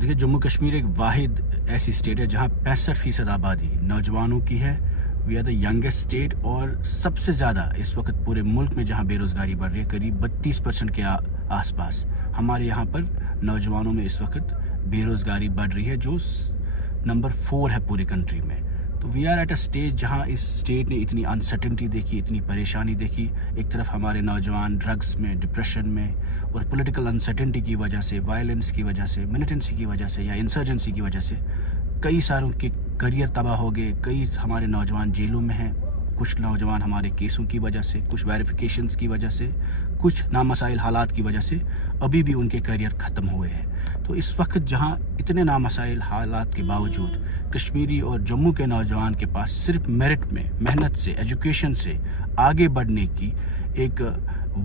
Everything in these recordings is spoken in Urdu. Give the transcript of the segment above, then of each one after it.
دیکھیے جموں کشمیر ایک واحد ایسی اسٹیٹ ہے جہاں 65% آبادی نوجوانوں کی ہے. We are the youngest state اور سب سے زیادہ اس وقت پورے ملک میں جہاں بے روزگاری بڑھ رہی ہے قریب 32% کے آس پاس ہمارے یہاں پر نوجوانوں میں اس وقت بے روزگاری بڑھ رہی ہے جو نمبر 4 ہے پوری کنٹری میں. تو we are at a stage جہاں اس اسٹیٹ نے اتنی انسرٹنٹی دیکھی, اتنی پریشانی دیکھی. ایک طرف ہمارے نوجوان ڈرگس میں, ڈپریشن میں اور پولیٹیکل انسرٹنٹی کی وجہ سے, وائلنس کی وجہ سے, ملیٹنسی کی وجہ سے یا انسرجنسی کی وجہ سے کئی ساروں کے کریئر تباہ ہو گئے. کئی ہمارے نوجوان جیلوں میں ہیں, کچھ نوجوان ہمارے کیسوں کی وجہ سے, کچھ ویریفیکیشنز کی وجہ سے, کچھ نامسائل حالات کی وجہ سے ابھی بھی ان کے کریئر ختم ہوئے ہیں. تو اس وقت جہاں اتنے نامسائل حالات کے باوجود کشمیری اور جموں کے نوجوان کے پاس صرف میرٹ میں, محنت سے, ایجوکیشن سے آگے بڑھنے کی ایک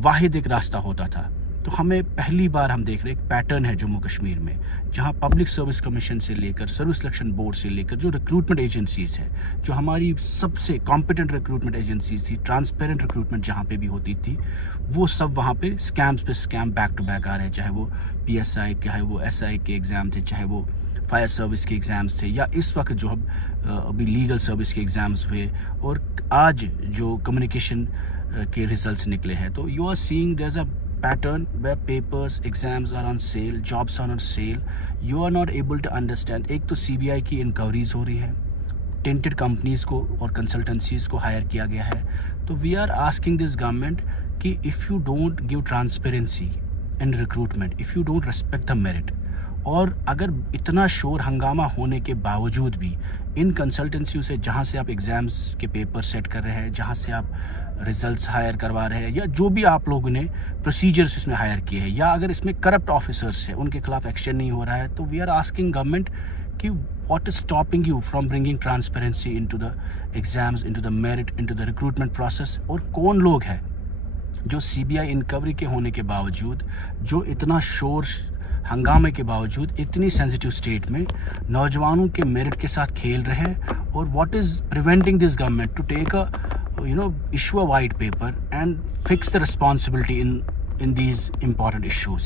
واحد ایک راستہ ہوتا تھا, تو ہمیں پہلی بار ہم دیکھ رہے ہیں ایک پیٹرن ہے جموں کشمیر میں جہاں پبلک سروس کمیشن سے لے کر, سروس سلیکشن بورڈ سے لے کر جو ریکروٹمنٹ ایجنسیز ہیں, جو ہماری سب سے کمپیٹنٹ ریکروٹمنٹ ایجنسیز تھی, ٹرانسپیرنٹ ریکروٹمنٹ جہاں پہ بھی ہوتی تھی, وہ سب وہاں پہ اسکیم بیک ٹو بیک آ رہے ہیں. چاہے وہ PSI, چاہے وہ SI کے ایگزام تھے, چاہے وہ فائر سروس کے ایگزامز تھے, یا اس وقت جو ابھی لیگل سروس کے ایگزامز ہوئے, اور آج جو کمیونیکیشن کے ریزلٹس نکلے ہیں. تو you are seeing there is a pattern where papers, exams are on sale, jobs are on sale. You are not able to understand. ایک تو CBI کی انکوائریز ہو رہی ہے, ٹینٹڈ کمپنیز کو اور کنسلٹنسیز کو ہائر کیا گیا ہے. تو we are asking this government کہ if you don't give transparency in recruitment, if you don't respect the merit, اور اگر اتنا شور ہنگامہ ہونے کے باوجود بھی ان کنسلٹنسیوں سے جہاں سے آپ ایگزامز کے پیپر سیٹ کر رہے ہیں, جہاں سے آپ ریزلٹس ہائر کروا رہے ہیں, یا جو بھی آپ لوگوں نے پروسیجرز اس میں ہائر کیے ہیں, یا اگر اس میں کرپٹ آفیسرس ہیں ان کے خلاف ایکشن نہیں ہو رہا ہے, تو وی آر آسکنگ گورنمنٹ کہ what is stopping you from bringing transparency into the exams, into the merit, into the recruitment process. اور کون لوگ ہیں جو CBI انکوائری کے ہونے کے باوجود, جو اتنا شور ہنگامے کے باوجود اتنی سینسٹیو اسٹیٹ میں نوجوانوں کے میرٹ کے ساتھ کھیل رہے ہیں, اور what is preventing this government to take issue a white paper and fix the responsibility in these important issues.